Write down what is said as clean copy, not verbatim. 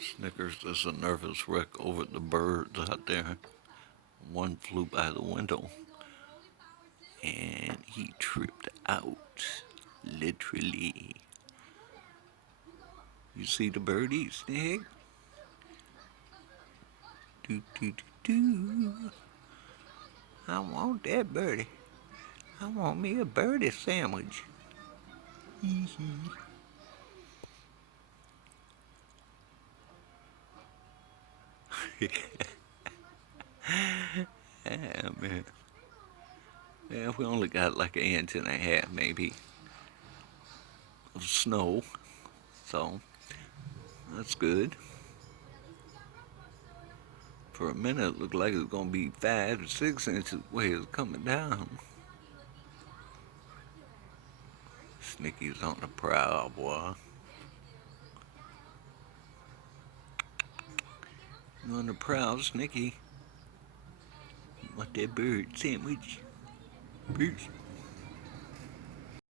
Snickers is a nervous wreck over the birds out there. One flew by the window and he tripped out. Literally. You see the birdie, Snick? Do do do do. I want that birdie. I want me a birdie sandwich. Hee hee. Yeah, man. Yeah, we only got like an inch and a half, maybe, of snow, so that's good. For a minute, it looked like it was gonna be 5 or 6 inches where it's coming down. Snicky's on the prowl, boy. You on the prowl, Snicky? Want that bird sandwich? Peace.